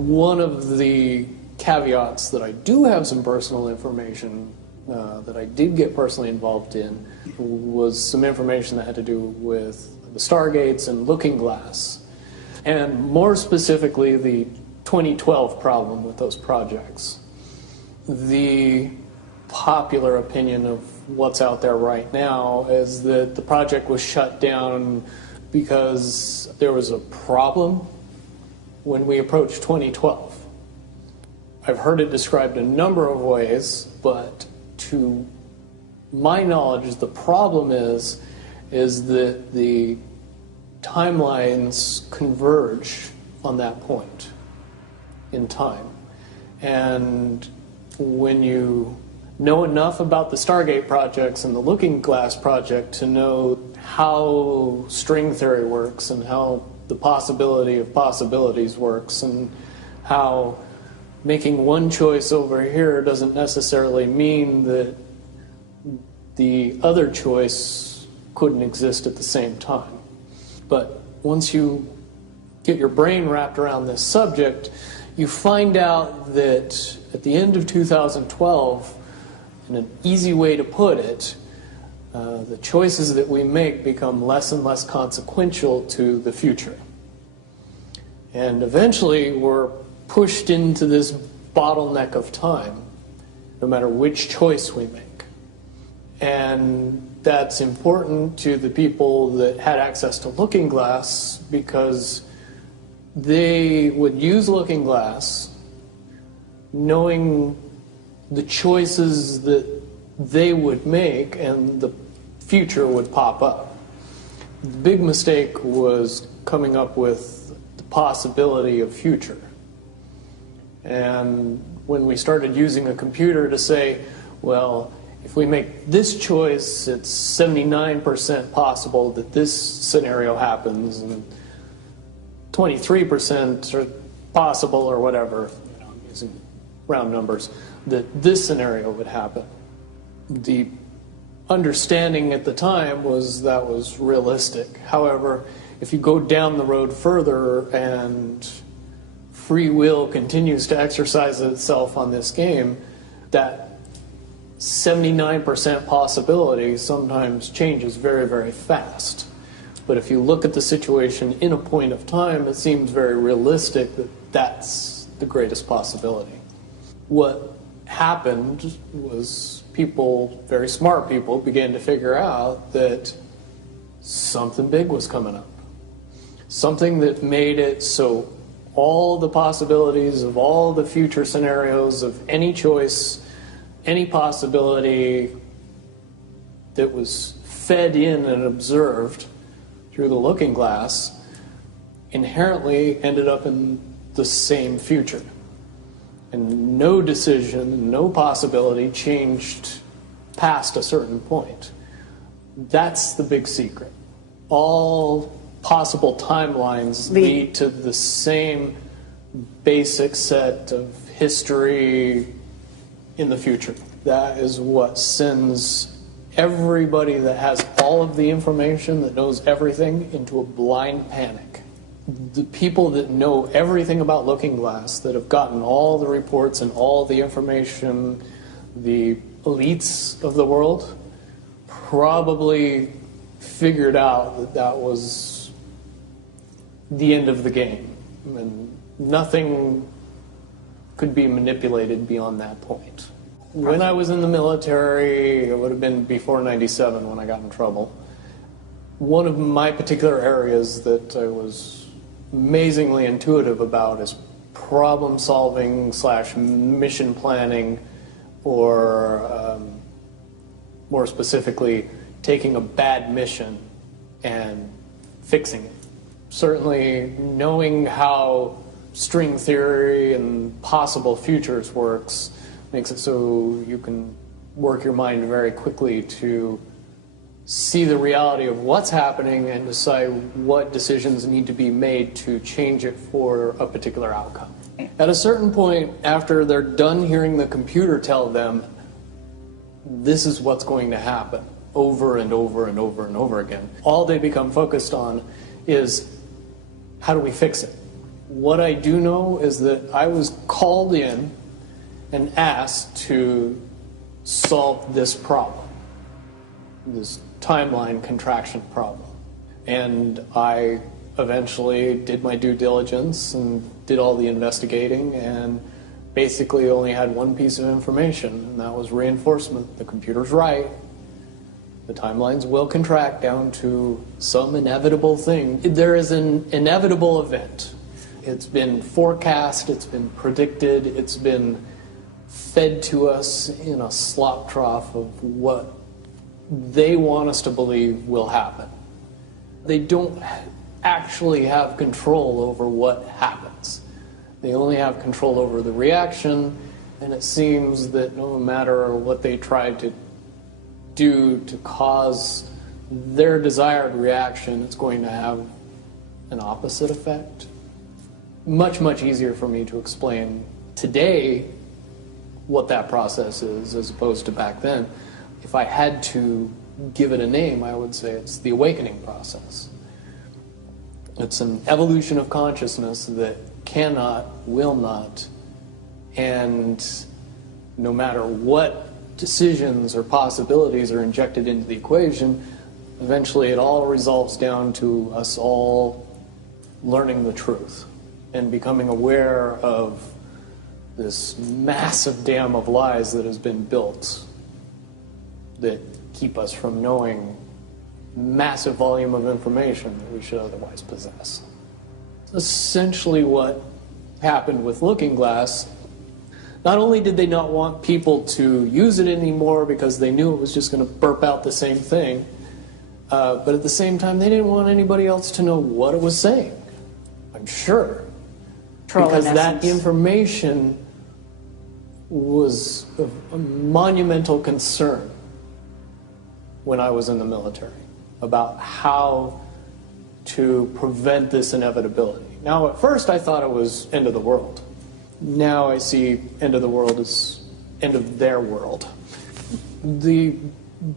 One of the caveats that I do have some personal information that I did get personally involved in was some information that had to do with the Stargates and Looking Glass, and more specifically the 2012 problem with those projects. The popular opinion of what's out there right now is that the project was shut down because there was a problem when we approached 2012. I've heard it described a number of ways, but to my knowledge, the problem is that the timelines converge on that point in time. And when you know enough about the Stargate projects and the Looking Glass project to know how string theory works and how the possibility of possibilities works and how making one choice over here doesn't necessarily mean that the other choice couldn't exist at the same time. But once you get your brain wrapped around this subject, you find out that at the end of 2012, in an easy way to put it, the choices that we make become less and less consequential to the future. And eventually we're pushed into this bottleneck of time, no matter which choice we make. And that's important to the people that had access to Looking Glass because they would use Looking Glass knowing the choices that they would make and the future would pop up. The big mistake was coming up with the possibility of future. And when we started using a computer to say, well, if we make this choice, it's 79% possible that this scenario happens, and 23% are possible, or whatever, I'm using round numbers, that this scenario would happen. The understanding at the time was that was realistic. However, if you go down the road further and free will continues to exercise itself on this game, that 79% possibility sometimes changes very, very fast. But if you look at the situation in a point of time, it seems very realistic that that's the greatest possibility. What happened was people, very smart people, began to figure out that something big was coming up. Something that made it so all the possibilities of all the future scenarios of any choice, any possibility that was fed in and observed through the Looking Glass inherently ended up in the same future. And no decision, no possibility changed past a certain point. That's the big secret. All possible timelines lead to the same basic set of history in the future. That is what sends everybody that has all of the information, that knows everything, into a blind panic. The people that know everything about Looking Glass, that have gotten all the reports and all the information, the elites of the world, probably figured out that that was the end of the game. And nothing could be manipulated beyond that point. When I was in the military, it would have been before '97 when I got in trouble. One of my particular areas that I was amazingly intuitive about is problem solving / mission planning, or more specifically, taking a bad mission and fixing it. Certainly knowing how string theory and possible futures works makes it so you can work your mind very quickly to see the reality of what's happening and decide what decisions need to be made to change it for a particular outcome. At a certain point, after they're done hearing the computer tell them this is what's going to happen over and over and over and over again, all they become focused on is how do we fix it? What I do know is that I was called in and asked to solve this problem, this timeline contraction problem. And I eventually did my due diligence and did all the investigating and basically only had one piece of information, and that was reinforcement. The computer's right. The timelines will contract down to some inevitable thing. There is an inevitable event. It's been forecast, it's been predicted, it's been fed to us in a slop trough of what they want us to believe will happen. They don't actually have control over what happens. They only have control over the reaction, and it seems that no matter what they try to do to cause their desired reaction, it's going to have an opposite effect. Much, much easier for me to explain today what that process is as opposed to back then. If I had to give it a name, I would say it's the awakening process. It's an evolution of consciousness that cannot, will not, and no matter what decisions or possibilities are injected into the equation, eventually it all resolves down to us all learning the truth and becoming aware of this massive dam of lies that has been built that keep us from knowing massive volume of information that we should otherwise possess. Essentially what happened with Looking Glass, not only did they not want people to use it anymore because they knew it was just going to burp out the same thing, but at the same time they didn't want anybody else to know what it was saying, I'm sure. Because that information was of a monumental concern when I was in the military about how to prevent this inevitability. Now, at first I thought it was end of the world. Now I see end of the world as end of their world. The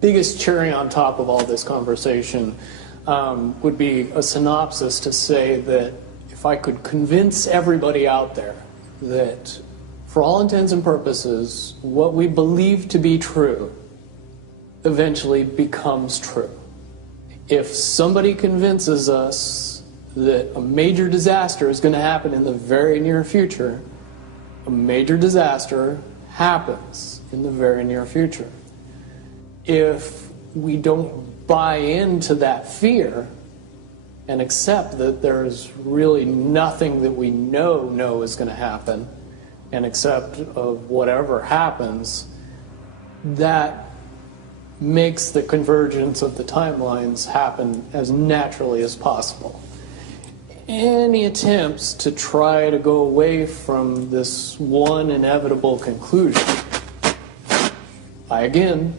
biggest cherry on top of all this conversation would be a synopsis to say that if I could convince everybody out there that for all intents and purposes, what we believe to be true eventually becomes true. If somebody convinces us that a major disaster is going to happen in the very near future, a major disaster happens in the very near future. If we don't buy into that fear and accept that there's really nothing that we know is going to happen, and accept of whatever happens, that makes the convergence of the timelines happen as naturally as possible. Any attempts to try to go away from this one inevitable conclusion, I again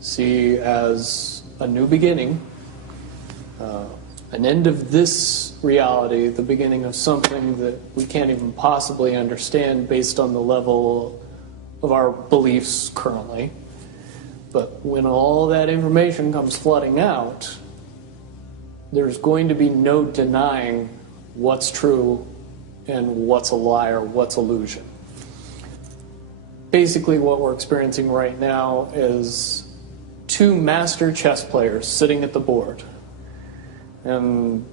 see as a new beginning, an end of this reality, the beginning of something that we can't even possibly understand based on the level of our beliefs currently. But when all that information comes flooding out, there's going to be no denying what's true and what's a lie or what's illusion. Basically what we're experiencing right now is two master chess players sitting at the board. And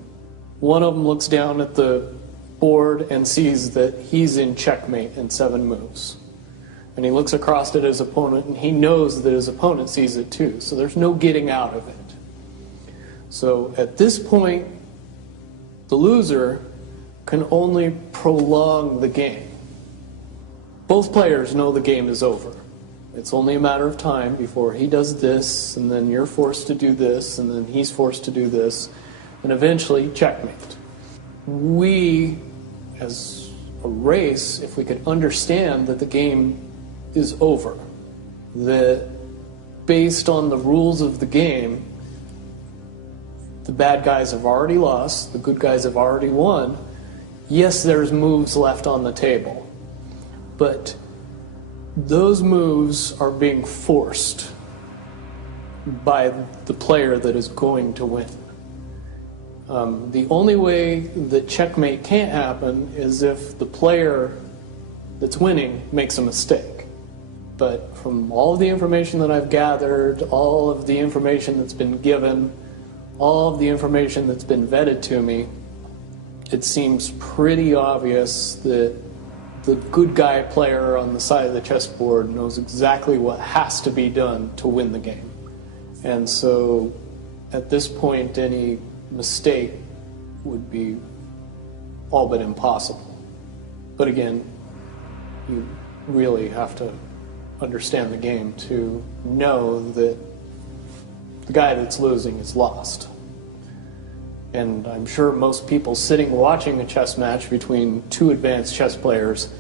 one of them looks down at the board and sees that he's in checkmate in 7 moves. And he looks across at his opponent and he knows that his opponent sees it too. So there's no getting out of it. So at this point, the loser can only prolong the game. Both players know the game is over. It's only a matter of time before he does this, and then you're forced to do this, and then he's forced to do this, and eventually checkmate. We, as a race, if we could understand that the game is over, that based on the rules of the game, the bad guys have already lost, the good guys have already won. Yes, there's moves left on the table, but those moves are being forced by the player that is going to win. The only way that checkmate can't happen is if the player that's winning makes a mistake. But from all of the information that I've gathered, all of the information that's been given, all of the information that's been vetted to me, it seems pretty obvious that the good guy player on the side of the chessboard knows exactly what has to be done to win the game. And so at this point, any mistake would be all but impossible. But again, you really have to understand the game to know that the guy that's losing is lost. And I'm sure most people sitting watching a chess match between two advanced chess players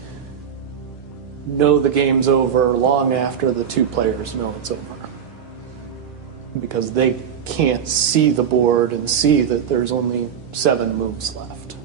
know the game's over long after the two players know it's over. Because they can't see the board and see that there's only 7 moves left.